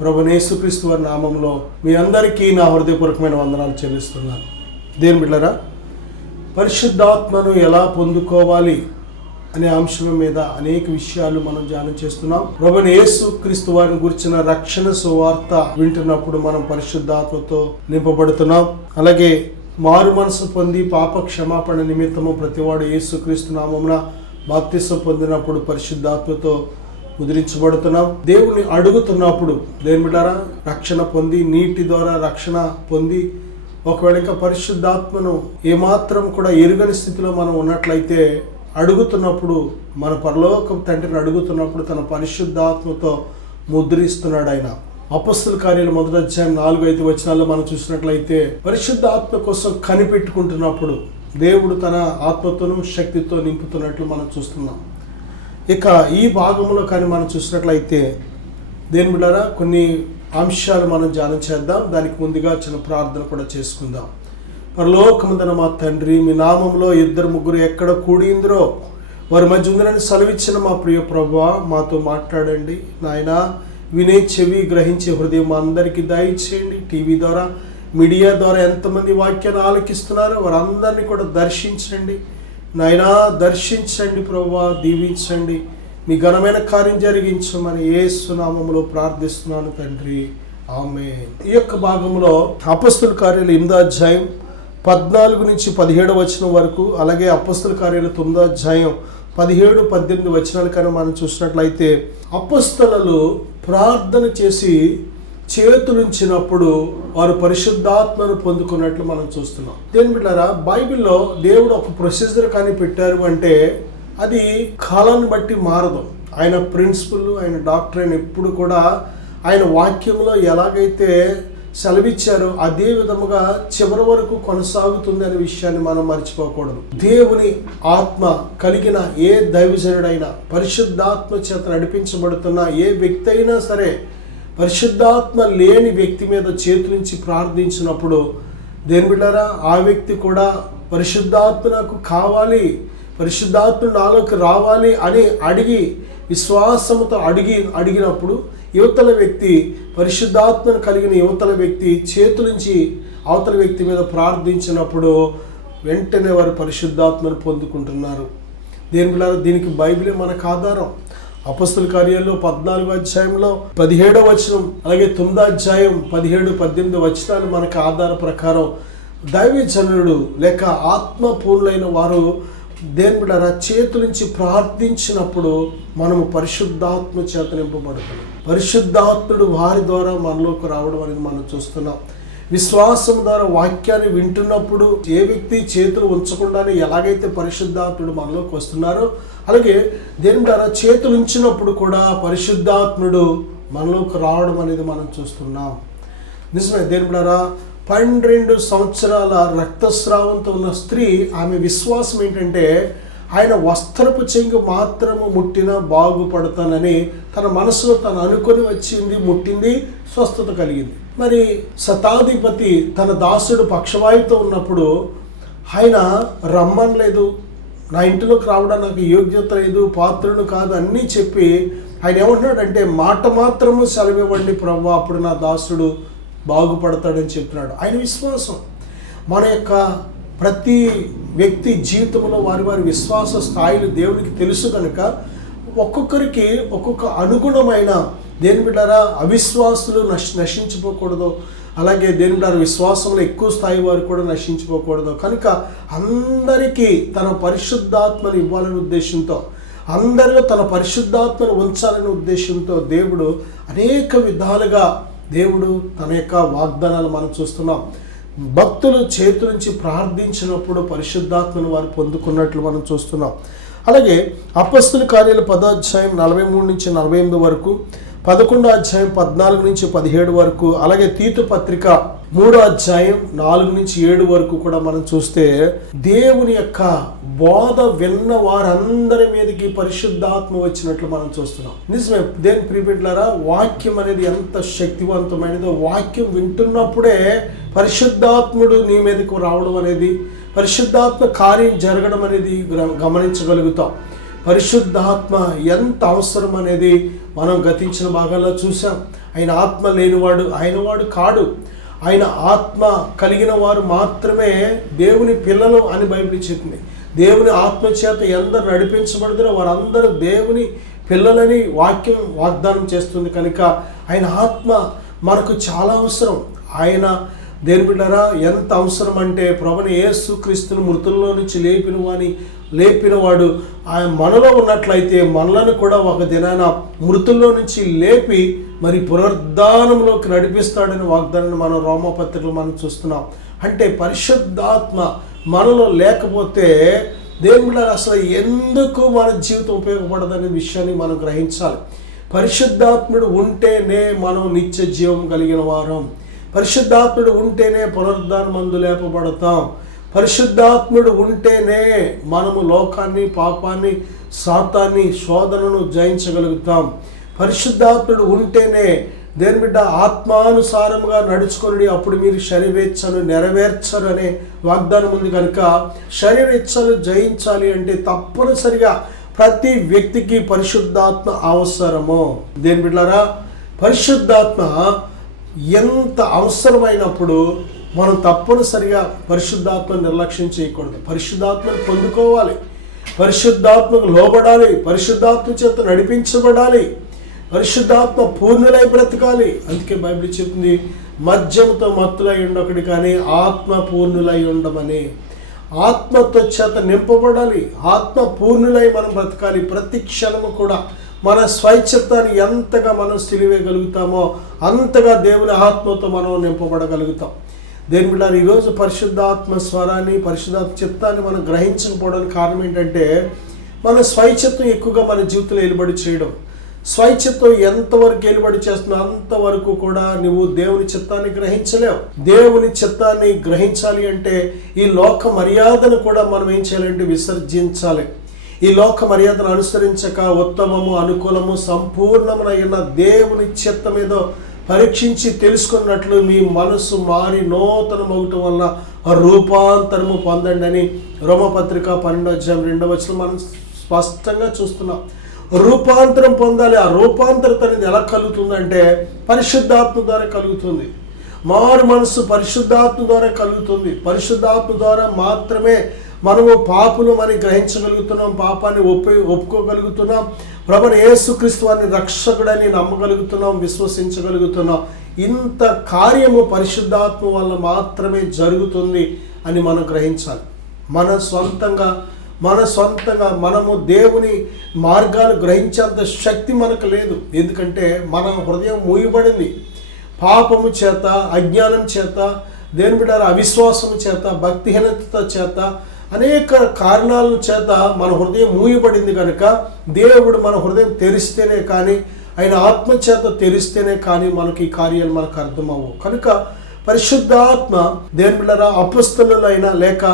ప్రభువైన యేసుక్రీస్తు వారి నామములో మీ అందరికీ నా హృదయపూర్వకమైన వందనాలు చెల్లిస్తున్నాను. దేవుని బిడ్డలారా, పరిశుద్ధాత్మను ఎలా పొందుకోవాలి అనే అంశం మీద అనేక విషయాలు మనం ధ్యానం చేస్తున్నాం. ప్రభువైన యేసుక్రీస్తు వారిని గురించిన రక్షణ సువార్త వింటున్నప్పుడు మనం పరిశుద్ధాత్మతో నింపబడుతున్నాం. అలాగే మారు మనసు పొంది పాప క్షమాపణ నిమిత్తము ప్రతివాడు యేసుక్రీస్తు నామమున బాప్తిసం పొందినప్పుడు పరిశుద్ధాత్మతో ముద్రించబడుతున్నాం. దేవుని అడుగుతున్నప్పుడు దేవుని బిడ్డలారా, రక్షణ పొంది నీటి ద్వారా రక్షణ పొంది ఒకవేళ ఇంకా పరిశుద్ధాత్మను ఏమాత్రం కూడా ఎరుగని స్థితిలో మనం ఉన్నట్లయితే అడుగుతున్నప్పుడు మన పరలోక తండ్రిని అడుగుతున్నప్పుడు తన పరిశుద్ధాత్మతో ముద్రిస్తున్నాడు ఆయన. అపొస్తలుల కార్యాలు 1వ అధ్యాయం 4-5 వచనాల్లో మనం చూసినట్లయితే పరిశుద్ధాత్మ కోసం కనిపెట్టుకుంటున్నప్పుడు దేవుడు తన ఆత్మతోనూ శక్తితో నింపుతున్నట్లు మనం చూస్తున్నాం. ఇక ఈ భాగంలో కానీ మనం చూసినట్లయితే దేవుని బిడ్డలారా, కొన్ని అంశాలు మనం ధ్యానం చేద్దాం. దానికి ముందుగా చిన్న ప్రార్థన కూడా చేసుకుందాం. పరలోకమందున మా తండ్రి, మీ నామంలో 2-3 ఎక్కడ కూడిందిరో వారి మధ్య ఉందని సెలవిచ్చిన మా ప్రియ ప్రభువా, మాతో మాట్లాడండి నాయన. వినే చెవి, గ్రహించే హృదయం మా అందరికీ దయచేయండి. టీవీ ద్వారా, మీడియా ద్వారా ఎంతమంది వాక్యాన్ని ఆలకిస్తున్నారో వారందరినీ కూడా దర్శించండి నాయనా, దర్శించండి ప్రభువా, దీవించండి. మీ ఘనమైన కార్యం జరిగించమని యేసు నామములో ప్రార్థిస్తున్నాను తండ్రి, ఆమేన్. ఈ యొక్క భాగంలో అపొస్తలుల కార్యాలు 8వ అధ్యాయం 14-17 వచనం వరకు, అలాగే అపొస్తలుల కార్యాలు 9వ అధ్యాయం 17-18 వచనాల కన్నా మనం చూసినట్లయితే అపొస్తలులు ప్రార్థన చేసి చేతులుంచినప్పుడు వారు పరిశుద్ధాత్మను పొందుకున్నట్లు మనం చూస్తున్నాం. దేని బిడ్డలారా, బైబిల్లో దేవుడు ఒక ప్రొసీజర్ కానీ పెట్టారు అంటే అది కాలాన్ని బట్టి మారదు. ఆయన ప్రిన్సిపల్, ఆయన డాక్టర్ ఎప్పుడు కూడా ఆయన వాక్యంలో ఎలాగైతే సెలవిచ్చారో అదే విధముగా చివరి వరకు కొనసాగుతుంది అనే విషయాన్ని మనం మర్చిపోకూడదు. దేవుని ఆత్మ కలిగిన ఏ దైవజనుడైనా, పరిశుద్ధాత్మ చేత నడిపించబడుతున్న ఏ వ్యక్తి అయినా సరే, పరిశుద్ధాత్మ లేని వ్యక్తి మీద చేతులుంచి ప్రార్థించినప్పుడు దేని బిడ్డలారా, ఆ వ్యక్తి కూడా పరిశుద్ధాత్మ నాకు కావాలి, పరిశుద్ధాత్మ నాలోకి రావాలి అని అడిగి విశ్వాసంతో అడిగినప్పుడు యువతల వ్యక్తి, పరిశుద్ధాత్మను కలిగిన యువతల వ్యక్తి చేతులుంచి అవతల వ్యక్తి మీద ప్రార్థించినప్పుడు వెంటనే వారు పరిశుద్ధాత్మను పొందుకుంటున్నారు. దేని బిడ్డలారా, దీనికి బైబిలే మనకు ఆధారం. అపొస్తలుల కార్యాల్లో 14వ అధ్యాయంలో 17వ వచనం, అలాగే 9వ అధ్యాయం 17-18 వచనాలు మనకు ఆధార ప్రకారం దైవజనుడు లేక ఆత్మపూర్ణులైన వారు దేని బిడ్డలారా చేతులుంచి ప్రార్థించినప్పుడు మనము పరిశుద్ధాత్మ చేత నింపబడుతున్నాం. పరిశుద్ధాత్ముడు వారి ద్వారా మనలోకి రావడం అనేది మనం చూస్తున్నాం. విశ్వాసం ద్వారా వాక్యాన్ని వింటున్నప్పుడు ఏ వ్యక్తి చేతులు ఉంచకుండానే ఎలాగైతే పరిశుద్ధాత్ముడు మనలోకి వస్తున్నారో, అలాగే దేని ద్వారా చేతులు ఉంచినప్పుడు కూడా పరిశుద్ధాత్ముడు మనలోకి రావడం అనేది మనం చూస్తున్నాం. నిజమే. దేని ద్వారా 12 సంవత్సరాల రక్తస్రావంతో ఉన్న స్త్రీ, ఆమె విశ్వాసం ఏంటంటే ఆయన వస్త్రపు చెంగు మాత్రము ముట్టినా బాగుపడతానని తన మనసులో తను అనుకొని వచ్చింది, ముట్టింది, స్వస్థత కలిగింది. మరి శతాధిపతి తన దాసుడు పక్షవాయుతో ఉన్నప్పుడు ఆయన రమ్మనలేదు, నా ఇంటిలోకి రావడం నాకు యోగ్యత లేదు, పాత్రను కాదు అన్నీ చెప్పి ఆయన ఏమంటున్నాడంటే మాట మాత్రము సెలవివ్వండి ప్రభువా, అప్పుడు నా దాసుడు బాగుపడతాడని చెప్తున్నాడు. ఆయన విశ్వాసం. మన యొక్క ప్రతి వ్యక్తి జీవితంలో వారి వారి విశ్వాస స్థాయిలు దేవునికి తెలుసు కనుక ఒక్కొక్కరికి ఒక్కొక్క అనుగుణమైన దేని బిడ్డలారా అవిశ్వాసులు నశించిపోకూడదు, అలాగే దేవుని బిడ్డలారా విశ్వాసంలో ఎక్కువ స్థాయి వారు కూడా నశించుకోకూడదు. కనుక అందరికీ తన పరిశుద్ధాత్మను ఇవ్వాలనే ఉద్దేశంతో, అందరిలో తన పరిశుద్ధాత్మను ఉంచాలనే ఉద్దేశంతో దేవుడు అనేక విధాలుగా దేవుడు తన యొక్క వాగ్దానాలు మనం చూస్తున్నాం. భక్తులు చేతుల నుంచి ప్రార్థించినప్పుడు పరిశుద్ధాత్మను వారు పొందుకున్నట్లు మనం చూస్తున్నాం. అలాగే అపొస్తలుల కార్యాలు 10వ అధ్యాయం 43 నుంచి 48 వరకు, 11వ అధ్యాయం 14 నుంచి 17 వరకు, అలాగే తీతు పత్రిక 3వ అధ్యాయం 4 నుంచి 7 వరకు కూడా మనం చూస్తే దేవుని యొక్క బోధ విన్న వారందరి మీదకి పరిశుద్ధాత్మ వచ్చినట్లు మనం చూస్తున్నాం. నిజమే దేవుని ప్రియబిడ్డలారా, వాక్యం అనేది ఎంత శక్తివంతమైనదో, వాక్యం వింటున్నప్పుడే పరిశుద్ధాత్ముడు నీ మీదకు రావడం అనేది, పరిశుద్ధాత్మ కార్యం జరగడం అనేది గమనించగలుగుతాం. పరిశుద్ధాత్మ ఎంత అవసరం అనేది మనం గతించిన భాగాల్లో చూసాం. ఆయన ఆత్మ లేనివాడు ఆయనవాడు కాడు. ఆయన ఆత్మ కలిగిన వారు మాత్రమే దేవుని పిల్లలు అని బైబిల్ చెప్పింది. దేవుని ఆత్మ చేత ఎందరు నడిపించబడుతారో వారందరూ దేవుని పిల్లలని వాక్యం వాగ్దానం చేస్తుంది. కనుక ఆయన ఆత్మ మనకు చాలా అవసరం. ఆయన దేవుని బిడ్డలారా ఎంత అవసరం అంటే, ప్రభువైన యేసుక్రీస్తును మృతుల్లో నుంచి లేపినవాడు ఆయన మనలో ఉన్నట్లయితే మనలను కూడా ఒక దినాన మృతుల్లో నుంచి లేపి మరి పునరుద్ధానంలోకి నడిపిస్తాడని వాగ్దానాన్ని మనం రోమపత్రికలో మనం చూస్తున్నాం. అంటే పరిశుద్ధాత్మ మనలో లేకపోతే దేవుని బిడ్డలారా అసలు ఎందుకు మన జీవితం ఉపయోగపడదనే విషయాన్ని మనం గ్రహించాలి. పరిశుద్ధాత్ముడు ఉంటేనే మనం నిత్య జీవం కలిగిన వారం. పరిశుద్ధాత్ముడు ఉంటేనే పునరుద్ధానమందు లేపబడతాం. పరిశుద్ధాత్ముడు ఉంటేనే మనము లోకాన్ని, పాపాన్ని, సాతాన్ని, శోధనను జయించగలుగుతాం. పరిశుద్ధాత్ముడు ఉంటేనే దేని బిడ్డ ఆత్మానుసారముగా నడుచుకొని అప్పుడు మీరు శరీరేచ్ఛను నెరవేర్చరు అనే వాగ్దానం ఉంది. కనుక శరీరేచ్ఛను జయించాలి అంటే తప్పనిసరిగా ప్రతి వ్యక్తికి పరిశుద్ధాత్మ అవసరము. దేని బిడ్డలారా, పరిశుద్ధాత్మ ఎంత అవసరమైనప్పుడు మనం తప్పనిసరిగా పరిశుద్ధాత్మను నిర్లక్ష్యం చేయకూడదు. పరిశుద్ధాత్మను పొందుకోవాలి, పరిశుద్ధాత్మకు లోబడాలి, పరిశుద్ధాత్మ చేత నడిపించబడాలి, పరిశుద్ధాత్మ పూర్ణులై బ్రతకాలి. అందుకే బైబిల్ చెప్తుంది, మద్యముతో మత్తులై ఉండొకటి కానీ ఆత్మ పూర్ణులై ఉండమని. ఆత్మతో చేత నింపబడాలి, ఆత్మ పూర్ణులై మనం బ్రతకాలి. ప్రతి క్షణము కూడా మన స్వైచ్ఛతాన్ని ఎంతగా మనం సిలివేయగలుగుతామో అంతగా దేవుని ఆత్మతో మనం నింపబడగలుగుతాం. దేవుని బిడ్డలారా, ఈరోజు పరిశుద్ధాత్మ స్వరాన్ని, పరిశుద్ధాత్మ చిత్తాన్ని మనం గ్రహించకపోవడానికి కారణం ఏంటంటే, మన స్వైచ్ఛత్వం ఎక్కువగా మన జీవితంలో ఏలుబడి చేయడం. స్వైచ్ఛత్వం ఎంతవరకు ఏలుబడి చేస్తున్నా అంతవరకు కూడా నువ్వు దేవుని చిత్తాన్ని గ్రహించలేవు. దేవుని చిత్తాన్ని గ్రహించాలి అంటే ఈ లోక మర్యాదను కూడా మనం ఏం చేయాలంటే విసర్జించాలి. ఈ లోక మర్యాదను అనుసరించక ఉత్తమము, అనుకూలము, సంపూర్ణమైన దేవుని చిత్తం ఏదో పరీక్షించి తెలుసుకున్నట్లు మీ మనసు మారి నూతనమవటం వల్ల రూపాంతరము పొందండి అని రోమపత్రిక 12వ అధ్యాయం 2వ వచనం మనం స్పష్టంగా చూస్తున్నాం. రూపాంతరం పొందాలి. ఆ రూపాంతరత అనేది ఎలా కలుగుతుందంటే పరిశుద్ధాత్మ ద్వారా కలుగుతుంది. మారు మనసు పరిశుద్ధాత్మ ద్వారా కలుగుతుంది. పరిశుద్ధాత్మ ద్వారా మాత్రమే మనము పాపులం అని గ్రహించగలుగుతున్నాం, పాపాన్ని ఒప్పుకోగలుగుతున్నాం, ప్రభువైన యేసుక్రీస్తు వారిని రక్షకుడని నమ్మగలుగుతున్నాం, విశ్వసించగలుగుతున్నాం. ఇంత కార్యము పరిశుద్ధాత్మ వల్ల మాత్రమే జరుగుతుంది అని మనం గ్రహించాలి. మన సొంతంగా మనము దేవుని మార్గాలు గ్రహించేంత శక్తి మనకు లేదు. ఎందుకంటే మన హృదయం మూయబడింది పాపము చేత, అజ్ఞానం చేత, దేవుని బిడ్డలారా అవిశ్వాసము చేత, భక్తిహీనత చేత, అనేక కారణాల చేత మన హృదయం మూయబడింది. కనుక దేవుడు మన హృదయం తెరిస్తేనే కానీ, ఆయన ఆత్మ చేత తెరిస్తేనే కానీ మనకి ఈ కార్యాలు మనకు అర్థమవు. కనుక పరిశుద్ధాత్మ దేవుని బిడ్డలారా అపొస్తలులైన లేక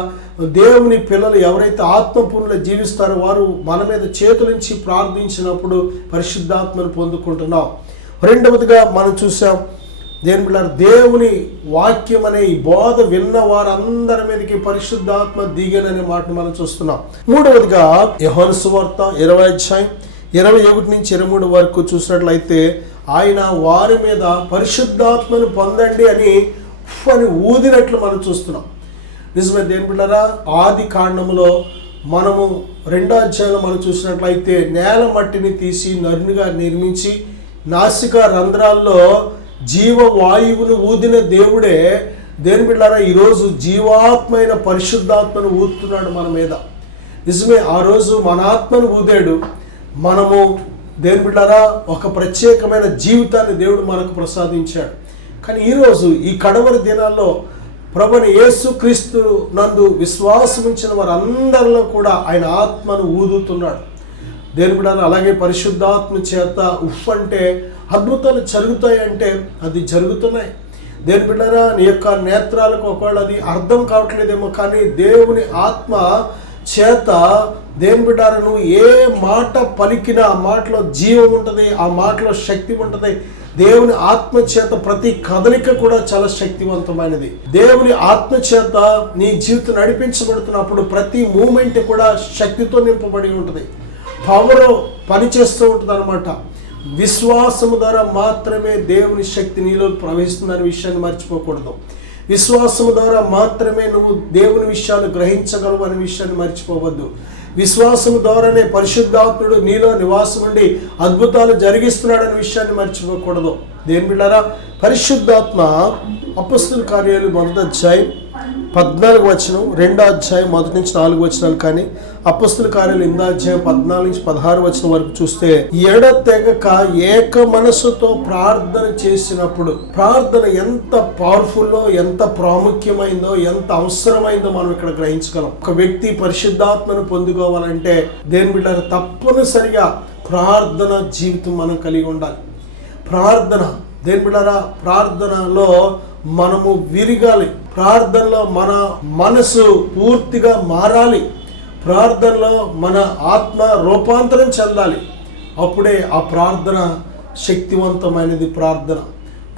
దేవుని పిల్లలు ఎవరైతే ఆత్మపూర్ణులు జీవిస్తారో వారు మన మీద చేతులుంచి ప్రార్థించినప్పుడు పరిశుద్ధాత్మను పొందుకుంటున్నాం. రెండవదిగా మనం చూసాం, దేవుని బిడ్డలారా దేవుని వాక్యం అనే ఈ బోధ విన్న వారందరి మీదకి పరిశుద్ధాత్మ దిగననే మాటను మనం చూస్తున్నాం. మూడవదిగా యోహాను సువార్త 20వ అధ్యాయం 21 నుంచి 23 వరకు చూసినట్లయితే ఆయన వారి మీద పరిశుద్ధాత్మను పొందండి అని ఊదినట్లు మనం చూస్తున్నాం. నిజమే దేవుని బిడ్డలారా, ఆది కాండములో మనము 2వ అధ్యాయంలో మనం చూసినట్లయితే నేల మట్టిని తీసి నరునిగా నిర్మించి నాసికా రంధ్రాల్లో జీవవాయువును ఊదిన దేవుడే దేని బిడ్డారా ఈరోజు జీవాత్మైన పరిశుద్ధాత్మను ఊదుతున్నాడు మన మీద. నిజమే, ఆ రోజు మన ఆత్మను ఊదాడు. మనము దేని బిడ్డారా ఒక ప్రత్యేకమైన జీవితాన్ని దేవుడు మనకు ప్రసాదించాడు. కానీ ఈరోజు ఈ కడవరి దినాల్లో ప్రభువైన యేసుక్రీస్తు నందు విశ్వాసం ఉంచిన వారందరిలో కూడా ఆయన ఆత్మను ఊదుతున్నాడు. దేని బిడ్డారా అలాగే పరిశుద్ధాత్మ చేత ఉఫ్ అంటే అద్భుతాలు జరుగుతాయంటే అది జరుగుతున్నాయి. దేని బిడ్డారా నీ యొక్క నేత్రాలకు ఒకవేళ అది అర్థం కావట్లేదేమో, కానీ దేవుని ఆత్మ చేత దేని బిడ్డారా నువ్వు ఏ మాట పలికినా ఆ మాటలో జీవం ఉంటుంది, ఆ మాటలో శక్తి ఉంటుంది. దేవుని ఆత్మ చేత ప్రతి కదలిక కూడా చాలా శక్తివంతమైనది. దేవుని ఆత్మ చేత నీ జీవితం నడిపించబడుతున్నప్పుడు ప్రతి మూమెంట్ కూడా శక్తితో నింపబడి ఉంటుంది, పవర్ పనిచేస్తూ ఉంటుంది అనమాట. విశ్వాసము ద్వారా మాత్రమే దేవుని శక్తి నీలో ప్రవహిస్తుందనే విషయాన్ని మర్చిపోకూడదు. విశ్వాసము ద్వారా మాత్రమే నువ్వు దేవుని విషయాలు గ్రహించగలవు అనే విషయాన్ని మర్చిపోవద్దు. విశ్వాసము ద్వారానే పరిశుద్ధాత్ముడు నీలో నివాసం ఉండి అద్భుతాలు జరిగిస్తున్నాడనే విషయాన్ని మర్చిపోకూడదు. దేని బిడ్డారా పరిశుద్ధాత్మ అపొస్తలుల కార్యాలు 1వ అధ్యాయం 14వ వచనం, 2వ అధ్యాయం 1 నుంచి 4 వచనాలు, కానీ అపొస్తలుల కార్యాలు 8వ అధ్యాయం 14 నుంచి 16 వచనం వరకు చూస్తే ఎడతెగక ఏక మనసుతో ప్రార్థన చేసినప్పుడు, ప్రార్థన ఎంత పవర్ఫుల్లో, ఎంత ప్రాముఖ్యమైందో, ఎంత అవసరమైందో మనం ఇక్కడ గ్రహించగలం. ఒక వ్యక్తి పరిశుద్ధాత్మను పొందుకోవాలంటే దేని బిడ్డారా తప్పనిసరిగా ప్రార్థన జీవితం మనం కలిగి ఉండాలి. ప్రార్థన దేని బిడ్డారా ప్రార్థనలో మనము విరగాలి. ప్రార్థనలో మన మనసు పూర్తిగా మారాలి. ప్రార్థనలో మన ఆత్మ రూపాంతరం చెందాలి. అప్పుడే ఆ ప్రార్థన శక్తివంతమైనది, ప్రార్థన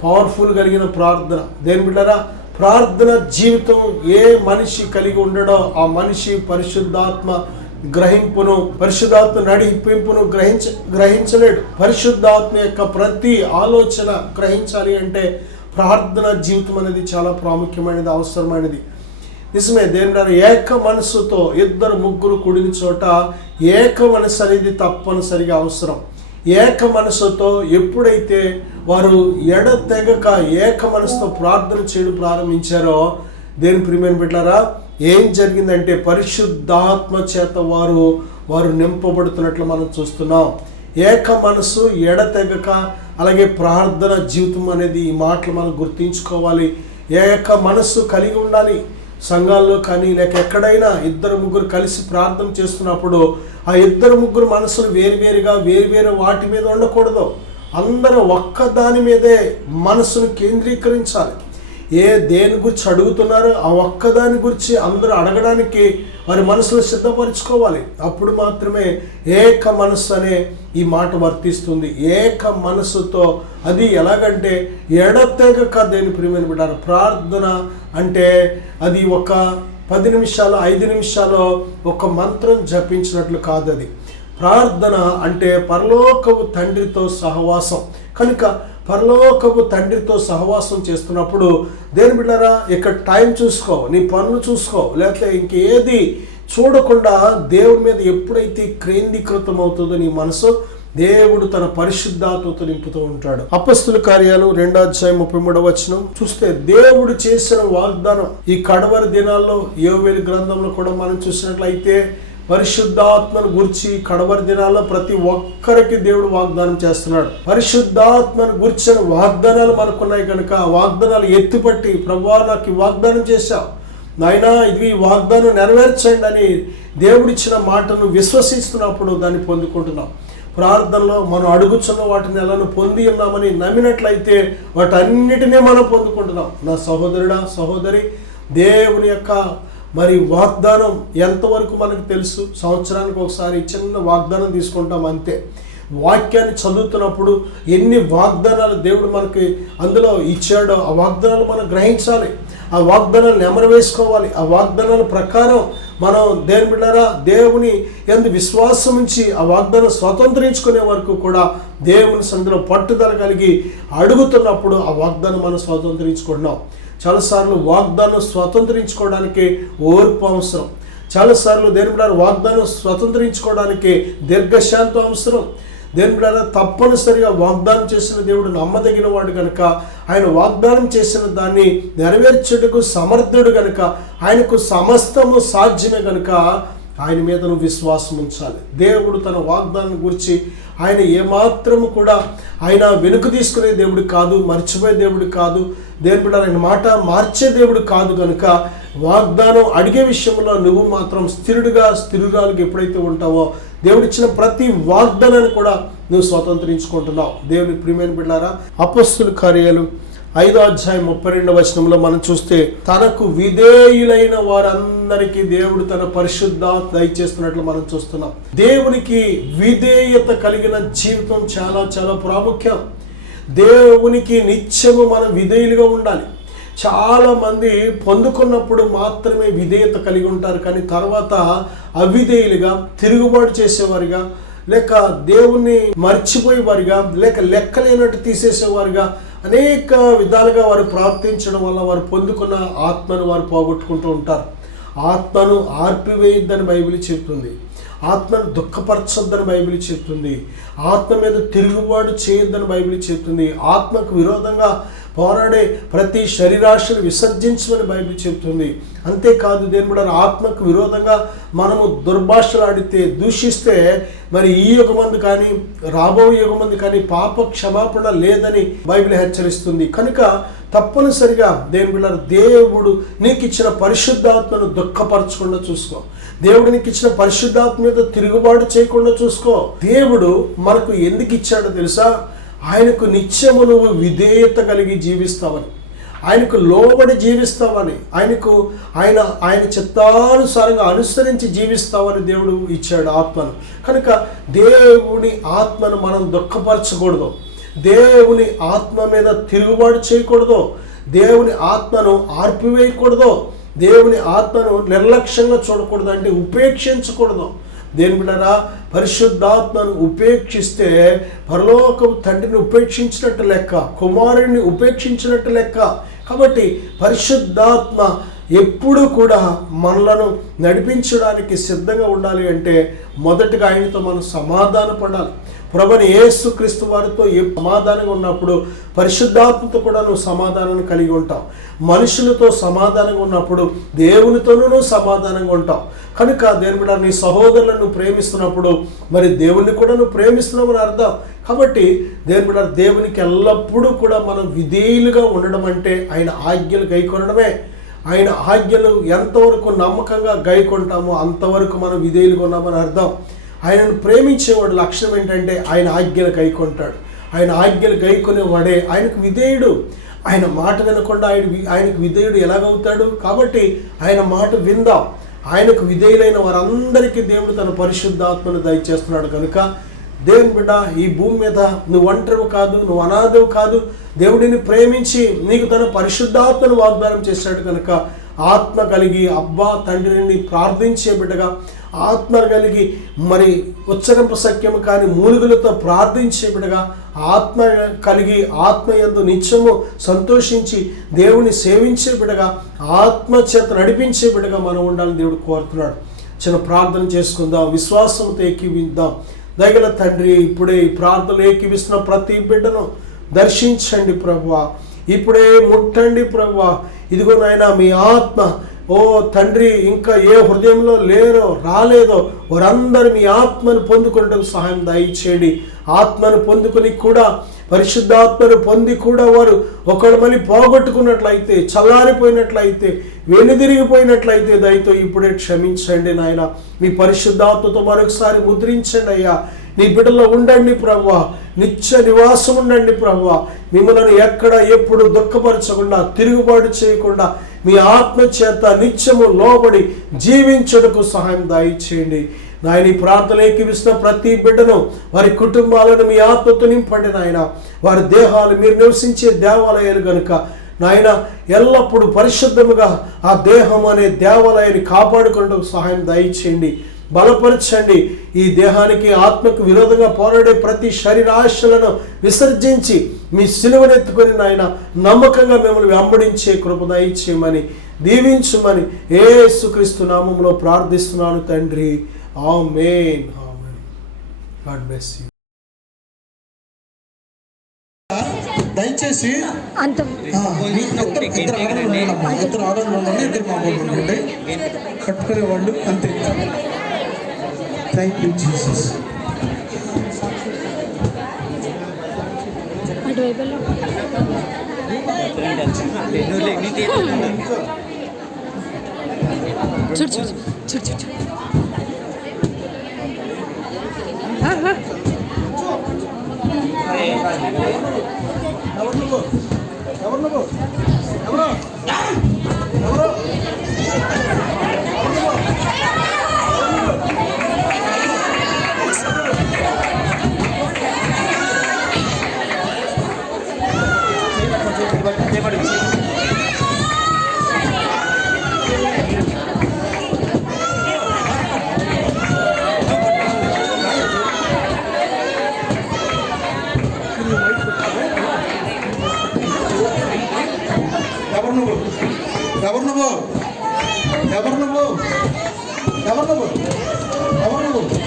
పవర్ఫుల్ కలిగిన ప్రార్థన. దేని బిడ్డారా ప్రార్థన జీవితం ఏ మనిషి కలిగి ఉండడో ఆ మనిషి పరిశుద్ధాత్మ గ్రహింపును, పరిశుద్ధాత్మ నడిపింపును గ్రహించలేడు. పరిశుద్ధాత్మ యొక్క ప్రతి ఆలోచన గ్రహించాలి అంటే ప్రార్థన జీవితం అనేది చాలా ప్రాముఖ్యమైనది, అవసరమైనది. నిజమే, దేని ఏక మనసుతో 2-3 కూడిన చోట ఏక మనసు అనేది తప్పనిసరిగా అవసరం. ఏక మనసుతో ఎప్పుడైతే వారు ఎడతెగక ఏక మనసుతో ప్రార్థన చేయడం ప్రారంభించారో దేని ప్రియమైన బిడ్డలారా ఏం జరిగిందంటే పరిశుద్ధాత్మ చేత వారు నింపబడుతున్నట్లు మనం చూస్తున్నాం. ఏక మనసు, ఎడతెగక, అలాగే ప్రార్థన జీవితం అనేది ఈ మాటలు మనం గుర్తించుకోవాలి. ఏక మనస్సు కలిగి ఉండాలి. సంఘాల్లో కానీ లేక ఎక్కడైనా 2-3 కలిసి ప్రార్థన చేస్తున్నప్పుడు ఆ 2-3 మనసులు వేరువేరు వాటి మీద ఉండకూడదు. అందరూ ఒక్క దాని మీదే మనసును కేంద్రీకరించాలి. దేని గురించి అడుగుతున్నారో ఆ ఒక్కదాని గురించి అందరూ అడగడానికి వారి మనసును సిద్ధపరచుకోవాలి. అప్పుడు మాత్రమే ఏక మనస్సు అనే ఈ మాట వర్తిస్తుంది. ఏక మనస్సుతో, అది ఎలాగంటే ఎడతెగక దేని ప్రియమైన బిడ్డారు ప్రార్థన అంటే అది ఒక 10 నిమిషాలు 5 నిమిషాలు ఒక మంత్రం జపించినట్లు కాదు. అది ప్రార్థన అంటే పరలోకపు తండ్రితో సహవాసం. కనుక పరలోకపు తండ్రితో సహవాసం చేస్తున్నప్పుడు దేని బిడ్డారా ఇక్కడ టైం చూసుకో, నీ పనులు చూసుకో, లేకపోతే ఇంకేది చూడకుండా దేవుని మీద ఎప్పుడైతే కేంద్రీకృతం అవుతుందో నీ మనసు, దేవుడు తన పరిశుద్ధాత్మతో నింపుతూ ఉంటాడు. అపొస్తలుల కార్యాలు 2వ అధ్యాయం 33వ వచనం చూస్తే దేవుడు చేసిన వాగ్దానం ఈ కడవరి దినాల్లో యోవేలు గ్రంథంలో కూడా మనం చూసినట్లయితే పరిశుద్ధాత్మను గురించి కడవరి దినాల్లో ప్రతి ఒక్కరికి దేవుడు వాగ్దానం చేస్తున్నాడు. పరిశుద్ధాత్మను గురించిన వాగ్దానాలు మనకున్నాయి కనుక ఆ వాగ్దానాలు ఎత్తిపట్టి ప్రభువా నాకు ఈ వాగ్దానం చేశావు నాయనా, ఇది వాగ్దానం నెరవేర్చండి అని దేవుడిచ్చిన మాటను విశ్వసిస్తున్నప్పుడు దాన్ని పొందుకుంటున్నాం. ప్రార్థనలో మనం అడుగుచున్న వాటిని ఎలాను పొంది ఉన్నామని నమ్మినట్లయితే వాటన్నిటినీ మనం పొందుకుంటున్నాం. నా సహోదరుడా సహోదరి, దేవుని యొక్క వాగ్దానం ఎంతవరకు మనకు తెలుసు? సంవత్సరానికి ఒకసారి చిన్న వాగ్దానం తీసుకుంటాం అంతే. వాక్యాన్ని చదువుతున్నప్పుడు ఎన్ని వాగ్దానాలు దేవుడు మనకి అందులో ఇచ్చాడో ఆ వాగ్దానాలు మనం గ్రహించాలి. ఆ వాగ్దానాలు నెమరు వేసుకోవాలి. ఆ వాగ్దానాల ప్రకారం మనం దేని బిడ్డారా దేవుని యందు విశ్వాసం ఉంచి ఆ వాగ్దానం స్వతంత్రించుకునే వరకు కూడా దేవుని సన్నిధిలో పట్టుదల కలిగి అడుగుతున్నప్పుడు ఆ వాగ్దానం మనం స్వతంత్రించుకుంటున్నాం. చాలాసార్లు వాగ్దానం స్వతంత్రించుకోవడానికి ఓర్పు అవసరం. చాలాసార్లు దేని బిడ్డారా వాగ్దానం స్వతంత్రించుకోవడానికి దీర్ఘశాంతం అవసరం. దేవుని బిడ్డలారా, తప్పనిసరిగా వాగ్దానం చేసిన దేవుడు నమ్మదగిన వాడు కనుక, ఆయన వాగ్దానం చేసిన దాన్ని నెరవేర్చుటకు సమర్థుడు కనుక, ఆయనకు సమస్తము సాధ్యమే కనుక ఆయన మీద నువ్వు విశ్వాసం ఉంచాలి. దేవుడు తన వాగ్దానం గురించి ఆయన ఏమాత్రము కూడా ఆయన వెనుక తీసుకునే దేవుడు కాదు, మర్చిపోయే దేవుడు కాదు. దేవుని బిడ్డలారా, ఆయన మాట మార్చే దేవుడు కాదు కనుక వాగ్దానం అడిగే విషయంలో నువ్వు మాత్రం స్థిరురాలుగా ఎప్పుడైతే ఉంటావో దేవుడు ఇచ్చిన ప్రతి వాగ్దానాన్ని కూడా నువ్వు స్వతంత్రించుకుంటున్నావు. దేవుని ప్రియమైన బిడ్డలారా, అపొస్తలుల కార్యాలు 5వ అధ్యాయం 32వ వచనంలో మనం చూస్తే, తనకు విధేయులైన వారందరికీ దేవుడు తన పరిశుద్ధాత్మ దయచేస్తున్నట్లు మనం చూస్తున్నాం. దేవునికి విధేయత కలిగిన జీవితం చాలా చాలా ప్రాముఖ్యం. దేవునికి నిత్యము మనం విధేయులుగా ఉండాలి. చాలామంది పొందుకున్నప్పుడు మాత్రమే విధేయత కలిగి ఉంటారు, కానీ తర్వాత అవిధేయులుగా, తిరుగుబాటు చేసేవారిగా, లేక దేవుణ్ణి మర్చిపోయేవారిగా, లేక లెక్కలేనట్టు తీసేసేవారిగా, అనేక విధాలుగా వారు ప్రార్థించడం వల్ల వారు పొందుకున్న ఆత్మను వారు పోగొట్టుకుంటూ ఉంటారు. ఆత్మను ఆర్పివేయొద్దని బైబిల్ చెప్తుంది. ఆత్మను దుఃఖపరచొద్దని బైబిల్ చెప్తుంది. ఆత్మ మీద తిరుగుబాటు చేయొద్దని బైబిల్ చెప్తుంది. ఆత్మకు విరోధంగా పోరాడే ప్రతి శరీరాశను విసర్జించమని బైబిల్ చెప్తుంది. అంతేకాదు, దేవుని బిడ్డలారా, ఆత్మకు విరోధంగా మనము దుర్భాషలాడితే, దూషిస్తే మరి ఈ యుగమందు కానీ రాబో యుగమందు కానీ పాప క్షమాపణ లేదని బైబిల్ హెచ్చరిస్తుంది. కనుక తప్పనిసరిగా దేవుని బిడ్డలారా, దేవుడు నీకు ఇచ్చిన పరిశుద్ధాత్మను దుఃఖపరచకుండా చూసుకో. దేవుడు నీకు ఇచ్చిన పరిశుద్ధాత్మ మీద తిరుగుబాటు చేయకుండా చూసుకో. దేవుడు మనకు ఎందుకు ఇచ్చాడో తెలుసా? ఆయనకు నిత్యము నువ్వు విధేయత కలిగి జీవిస్తావని, ఆయనకు లోబడి జీవిస్తావని, ఆయన చిత్తానుసారంగా అనుసరించి జీవిస్తావని దేవుడు ఇచ్చాడు ఆత్మను. కనుక దేవుని ఆత్మను మనం దుఃఖపరచకూడదు, దేవుని ఆత్మ మీద తిరుగుబాటు చేయకూడదు, దేవుని ఆత్మను ఆర్పివేయకూడదు, దేవుని ఆత్మను నిర్లక్ష్యంగా చూడకూడదు, అంటే ఉపేక్షించకూడదు. దేవుని బిడ్డలారా, పరిశుద్ధాత్మను ఉపేక్షిస్తే పరలోక తండ్రిని ఉపేక్షించినట్టు లెక్క, కుమారుడిని ఉపేక్షించినట్టు లెక్క. కాబట్టి పరిశుద్ధాత్మ ఎప్పుడు కూడా మనలను నడిపించడానికి సిద్ధంగా ఉండాలి అంటే మొదటిగా ఆయనతో మనం సమాధాన పడాలి. ప్రభువైన యేసుక్రీస్తు వారితో సమాధానంగా ఉన్నప్పుడు పరిశుద్ధాత్మతో కూడా నువ్వు సమాధానాన్ని కలిగి ఉంటావు. మనుషులతో సమాధానంగా ఉన్నప్పుడు దేవునితోనూ నువ్వు సమాధానంగా ఉంటావు. కనుక దేవుని బిడ్డ, నీ సహోదరులను నువ్వు ప్రేమిస్తున్నప్పుడు మరి దేవుణ్ణి కూడా నువ్వు ప్రేమిస్తున్నావు అని అర్థం. కాబట్టి దేవుని బిడ్డ, దేవునికి ఎల్లప్పుడూ కూడా మనం విధేయులుగా ఉండడం అంటే ఆయన ఆజ్ఞలు గైకొనడమే. ఆయన ఆజ్ఞలు ఎంతవరకు నమ్మకంగా గైకొంటామో అంతవరకు మనం విధేయులుగా ఉన్నామని అర్థం. ఆయనను ప్రేమించేవాడు లక్షణం ఏంటంటే ఆయన ఆజ్ఞలు గైకొంటాడు. ఆయన ఆజ్ఞలు గైకొనేవాడే ఆయనకు విధేయుడు. ఆయన మాట వినకుండా ఆయనకు విధేయుడు ఎలాగవుతాడు? కాబట్టి ఆయన మాట విందాం. ఆయనకు విధేయులైన వారందరికీ దేవుడు తన పరిశుద్ధాత్మను దయచేస్తున్నాడు. కనుక దేవుని బిడ్డ, ఈ భూమి మీద నువ్వు ఒంటరివి కాదు, నువ్వు అనాథవు కాదు. దేవుడిని ప్రేమించి నీకు తన పరిశుద్ధాత్మను వాగ్దానం చేశాడు. కనుక ఆత్మ కలిగి అబ్బా తండ్రిని ప్రార్థించే బిడ్డగా, ఆత్మ కలిగి మరి ఉచ్చరింప సఖ్యము కానీ మూలుగులతో ప్రార్థించే బిడ్డగా, ఆత్మ కలిగి ఆత్మ యందు నిత్యము సంతోషించి దేవుని సేవించే బిడ్డగా, ఆత్మ చేత నడిపించే బిడ్డగా మనం ఉండాలని దేవుడు కోరుతున్నాడు. చిన్న ప్రార్థన చేసుకుందాం, విశ్వాసంతో ఏకీవిద్దాం. దయగల తండ్రి, ఇప్పుడే ఈ ప్రార్థనలు ఏకీవిస్తున్న ప్రతి బిడ్డను దర్శించండి ప్రభువా. ఇప్పుడే ముట్టండి ప్రభువా. ఇదిగో నాయనా, మీ ఆత్మ ఓ తండ్రి ఇంకా ఏ హృదయంలో రాలేదో వారందరూ మీ ఆత్మను పొందుకునేందుకు సహాయం దయచేయండి. ఆత్మను పొందుకుని కూడా, పరిశుద్ధాత్మను పొంది కూడా వారు ఒకళ్ళు మళ్ళీ పోగొట్టుకున్నట్లయితే, చల్లారిపోయినట్లయితే, వెనుదిరిగిపోయినట్లయితే దయతో ఇప్పుడే క్షమించండి నాయన. మీ పరిశుద్ధాత్మతో మరొకసారి ముద్రించండి అయ్యా. నీ బిడ్డలో ఉండండి ప్రభువా, నిత్య నివాసం ఉండండి ప్రభువా. మిమ్మల్ని ఎక్కడ ఎప్పుడు దుఃఖపరచకుండా, తిరుగుబాటు చేయకుండా మీ ఆత్మ చేత నిత్యము లోబడి జీవించుటకు సహాయం దయచేయండి నాయన. ఈ ప్రార్థన ఏకీవిస్తున్న ప్రతి బిడ్డను, వారి కుటుంబాలను మీ ఆత్మతో నింపండి నాయన. వారి దేహాలు మీరు నివసించే దేవాలయాలు కనుక నాయన ఎల్లప్పుడూ పరిశుద్ధముగా ఆ దేహం అనే దేవాలయాన్ని కాపాడుకుంటూ సహాయం దయచేయండి, బలపరచండి. ఈ దేహానికి ఆత్మకు విరోధంగా పోరాడే ప్రతి శరీరాశలను విసర్జించి మీ సిలువనెత్తుకొని నాయన నమ్మకంగా మిమ్మల్ని వెంబడించే కృప దయచేయమని, దీవించమని యేసుక్రీస్తు నామములో ప్రార్థిస్తున్నాను తండ్రి. ఆమేన్. ఆమేన్. God bless you. దయచేసి ఇద్దరు ఆడవాళ్ళు ఉండండి, ఇద్దరు మగవాళ్ళు ఉండండి, కట్టుకునే వాళ్ళు అంతే. Thank you Jesus. చూడు చూడు చూడు చూడు చూడు.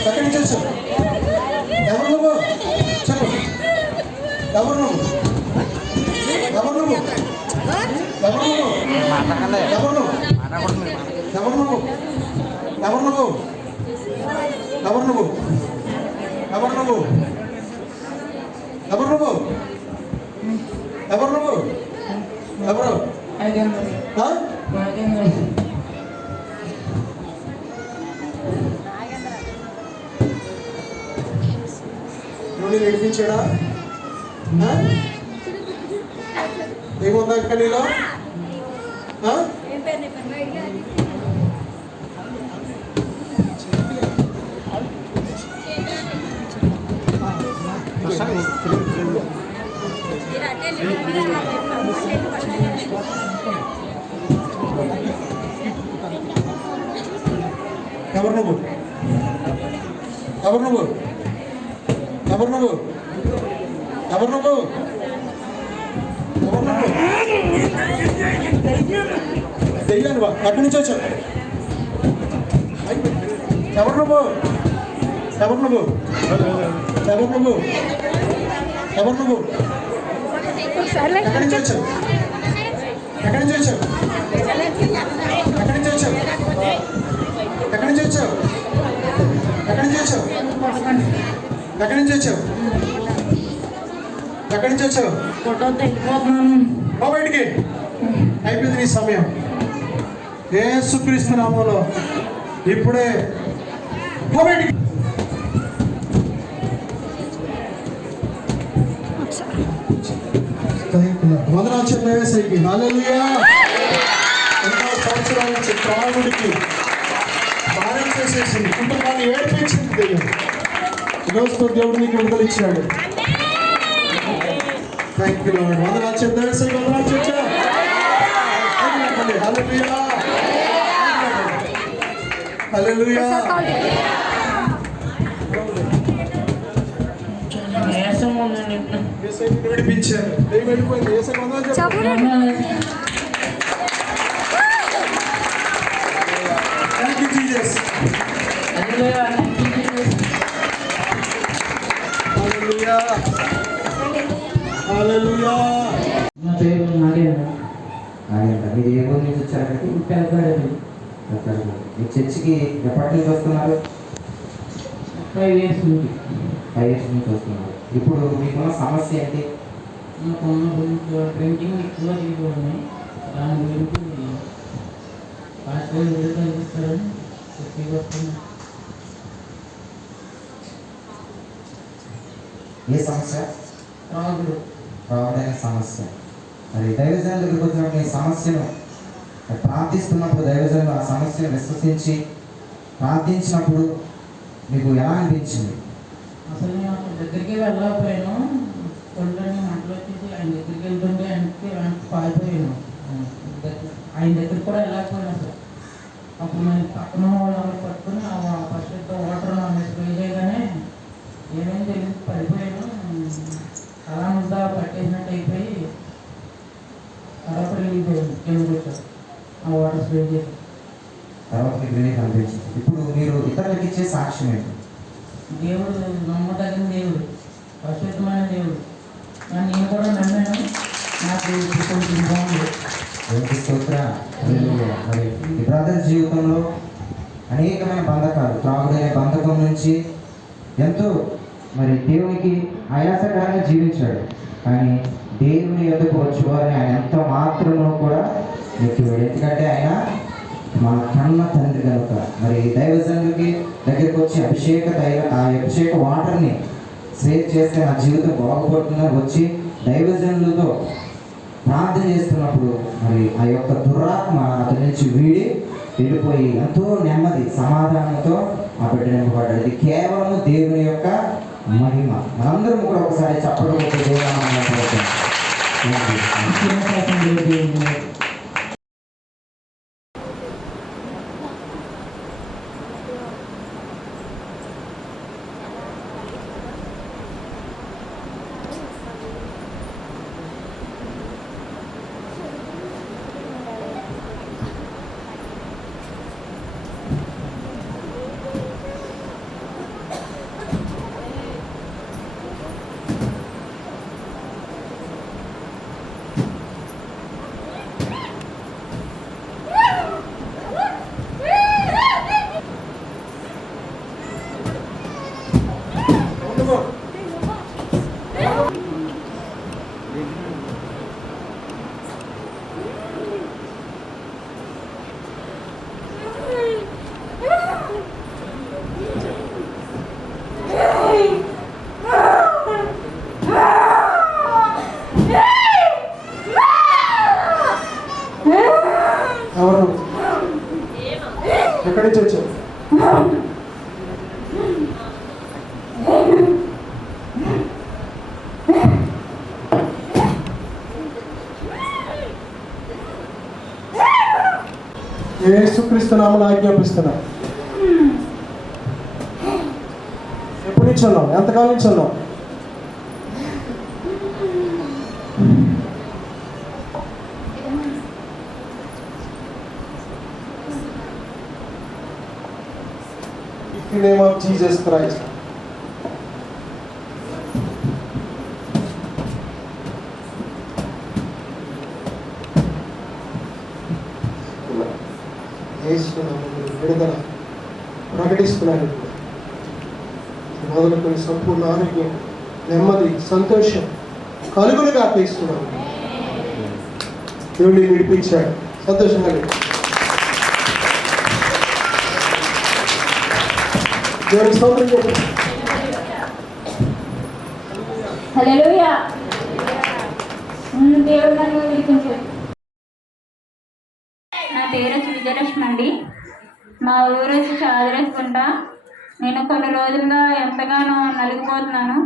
ఎక్కడి నుంచి వచ్చావు? ఎవరు నువ్వు? చెప్పు. ఎవరు నువ్వు? ఎవరు నువ్వు? ఎవరు నువ్వు? ఎవరు నువ్వు? ఎవరు నువ్వు? ఎవరు నువ్వు? ఎవరు నువ్వు? ఎవరు నువ్వు? ఎవరు నువ్వు? ఎవరు నువ్వు? ఎవరు? నువ్వు నడిపించాడా? ఏముందా ఇంకా నీలో? ఎవరు నువ్వు? ఎవరు నువ్వు? ఎవరు నువ్వు? ఎవరు నువ్వు? ఎవరు నువ్వు? దెయ్యాను బా, అక్కడి నుంచి వచ్చావు. ఎవరు నువ్వు? ఎవరు నువ్వు? ఎవరు నువ్వు? ఎవరు నువ్వు? ఎక్కడి నుంచి వచ్చావు? ఎక్కడి నుంచి వచ్చావు? ఎక్కడి నుంచి వచ్చావు? ఎక్కడి నుంచి వచ్చావు? ఎక్కడి నుంచి వచ్చావు? ఎక్కడి నుంచి వచ్చావు? ఎక్కడి నుంచి వచ్చావు? బయటికి అయిపోయింది నీ సమయం. యేసుక్రీస్తు నామములో ఇప్పుడే బయటికి. వందనాలు చెప్పేసరికి హల్లెలూయా. ఎన్నో సంవత్సరాల నుంచి త్రాగుడికి భారం చేసేసింది, కుటుంబాన్ని ఏడిపించింది దెయ్యం. ఈరోజుతో దేవుడు నీకు విడుదల ఇచ్చాడు. Thank you lord. వందనాలు చెప్పేసరికి వందనాలు చెప్పా. హల్లెలూయా హల్లెలూయా. విడిపించారు, దెయ్యం వెళ్ళిపోయింది. యేసుకి వందనాలు చెప్పు. Thank you Jesus. హల్లెలూయా హల్లెలూయా. నా పేరు నాగేంద్ర. మీరు ఏ ఊరు నుంచి వచ్చారంటే మీ చర్చికి ఎప్పటి నుంచి వస్తున్నారు? 5 years నుంచి. 5 years నుంచి వస్తున్నారు. ఇప్పుడు మీకున్న సమస్య ఏంటి? నాకున్న ప్రింటింగ్ ఎక్కువ తీసుకోవాలి, దాని గురించి పాస్పోర్ట్ విడుదల ఇస్తారని చెప్పి వస్తున్నాను. ఏ సమస్య? రావడం సమస్య. మరి దైవజనుల దగ్గరికి వచ్చినప్పుడు ఈ సమస్యను ప్రార్థిస్తున్నప్పుడు దైవజనులు ఆ సమస్యను విశ్వసించి ప్రార్థించినప్పుడు మీకు ఎలా అనిపించింది? అసలు నేను దగ్గరికి వెళ్ళకపోయాను. కొళ్ళని మంటలు వచ్చేసి ఆయన దగ్గరికి వెళ్తుంటే ఆయనకి పారిపోయాను. ఆయన దగ్గరికి కూడా వెళ్ళకపోయాను అసలు. అప్పుడు నేను పక్కన వాళ్ళని పట్టుకుని ఫస్ట్ వాటర్ స్ప్రే చేయగానే ఏమేమి తెలియదు, పడిపోయాను. అలా అంతా పట్టేసినట్టు అయిపోయి తర్వాత రిలీజ్ అయ్యింది. కిందకి వచ్చారు ఆ వాటర్ స్ప్రే చేసి. తర్వాత మీకు రిలీఫ్ అనిపించింది. ఇప్పుడు మీరు ఇతరులకు ఇచ్చే సాక్ష్యం ఏంటి? దేవుడు నమ్మదగిన దేవుడు, పరిశుద్ధమైన దేవుడు. నేను కూడా నమ్మాను. నాకు ఇప్పుడు కొంచెం బాగుంది. దేవునికి స్తోత్రం. హల్లెలూయా. మరి ఈ బ్రదర్ జీవితంలో అనేకమైన బంధకాలు, త్రాగుడనే బంధకం నుంచి ఎంతో మరి దేవునికి ఆయాసకరంగా జీవించాడు. కానీ దేవుని యొద్దకు వచ్చేవారిని ఆయన ఎంత మాత్రము కూడా ఎక్కివాడు. ఎందుకంటే ఆయన మా కన్న తండ్రి కనుక. మరి దైవజనుడికి దగ్గరికి వచ్చి ఆ అభిషేక వాటర్ని సేవ్ చేస్తే నా జీవితం బాగుపడుతుందని వచ్చి దైవజనులతో ప్రార్థన చేస్తున్నప్పుడు మరి ఆ యొక్క దురాత్మ అతని నుంచి వీడి వెళ్ళిపోయి ఎంతో నెమ్మది సమాధానంతో ఆ బిడ్డ నింపబడ్డాడు. ఇది కేవలం దేవుని యొక్క మహిమ. మనందరం కూడా ఒకసారి చెప్పడం ఎవరు ఎక్కడి నుంచి వచ్చారు? యేసుక్రీస్తు నామమున ఆజ్ఞాపిస్తున్నా. ఎప్పటి నుంచి ఉన్నావు? ఎంతకాలం నుంచి ఉన్నావు? In the name of Jesus Christ. విడుదల ప్రకటిస్తున్నాను. మొదలుకొని సంపూర్ణ ఆరోగ్యం, నెమ్మది, సంతోషం కలుగులుగా అర్పిస్తున్నాను. దేవుడిని విడిపించాడు. సంతోషంగా దేవుడికి స్తోత్రం చెప్పండి. హల్లెలూయా. దేవుడు నన్ను విడిపించాడు. నా పేరు వచ్చి విజయలక్ష్మి అండి. మా ఊరు వచ్చి చాదరేసుకుంట. నేను కొన్ని రోజులుగా ఎంతగానో నలిగిపోతున్నాను.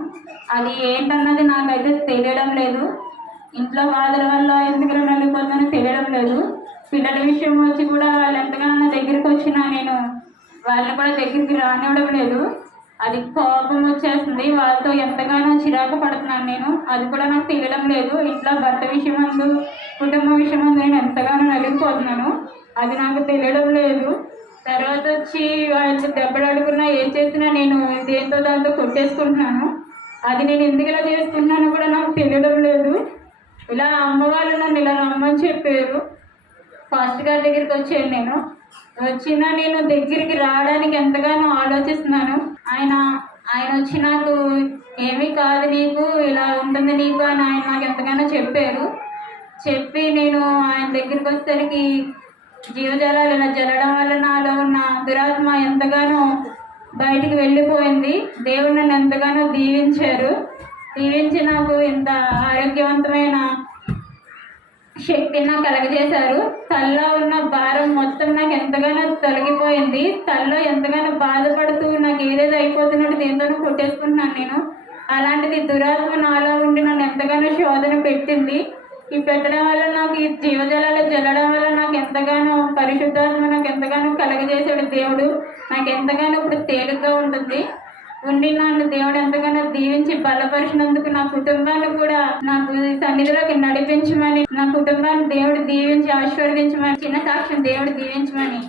అది ఏంటన్నది నాకైతే తెలియడం లేదు. ఇంట్లో బాధల వల్ల ఎందుకు నలిగిపోతున్నానో తెలియడం లేదు. పిల్లల విషయం వచ్చి కూడా వాళ్ళు ఎంతగానో నా దగ్గరికి వచ్చినా నేను వాళ్ళని కూడా దగ్గరికి రానివ్వడం లేదు. అది కోపం వచ్చేస్తుంది. వాళ్ళతో ఎంతగానో చిరాకు పడుతున్నాను నేను. అది కూడా నాకు తెలియడం లేదు. ఇంట్లో భర్త విషయమందు, కుటుంబ విషయమందు నేను ఎంతగానో నలిగిపోతున్నాను. అది నాకు తెలియడం లేదు. తర్వాత వచ్చి వాళ్ళు దెబ్బలాడుకున్నా ఏం చేసినా నేను దేంతో దాంతో కొట్టేసుకుంటున్నాను. అది నేను ఎందుకు ఇలా చేసుకుంటున్నానో కూడా నాకు తెలియడం లేదు. ఇలా అమ్మవాళ్ళు నన్ను ఇలా రమ్మని చెప్పారు. ఫాస్ట్ గారి దగ్గరికి వచ్చాను. నేను దగ్గరికి రావడానికి ఎంతగానో ఆలోచిస్తున్నాను. ఆయన వచ్చి నాకు ఏమీ కాదు, నీకు ఇలా ఉంటుంది నీకు అని ఆయన నాకు ఎంతగానో చెప్పారు. చెప్పి నేను ఆయన దగ్గరికి వచ్చేసరికి జీవజలాలు ఇలా జల్లడం వల్ల నాలో ఉన్న దురాత్మ ఎంతగానో బయటికి వెళ్ళిపోయింది. దేవుడు నన్ను ఎంతగానో దీవించి నాకు ఇంత ఆరోగ్యవంతమైన శక్తిని నాకు కలగజేశారు. తల్లో ఉన్న భారం మొత్తం నాకు ఎంతగానో తొలగిపోయింది. తల్లో ఎంతగానో బాధపడుతూ నాకు ఏదేదో అయిపోతున్నట్టు దేంతోనూ కొట్టేసుకుంటున్నాను నేను. అలాంటిది దురాత్మ నాలో ఉండి నన్ను ఎంతగానో శోధన పెట్టింది. ఈ పెట్టడం వల్ల నాకు ఈ జీవజలాలు జల్లడం వల్ల నాకు ఎంతగానో పరిశుద్ధాత్మ నాకు ఎంతగానో కలగజేశాడు దేవుడు. నాకు ఎంతగానో ఇప్పుడు తేలిగ్గా ఉంటుంది. నన్ను దేవుడు ఎంతగానో దీవించి బలపరిచినందుకు నా కుటుంబాన్ని కూడా నాకు సన్నిధిలోకి నడిపించమని, నా కుటుంబాన్ని దేవుడు దీవించి ఆశీర్వదించమని, చిన్న సాక్ష్యం దేవుడు దీవించమని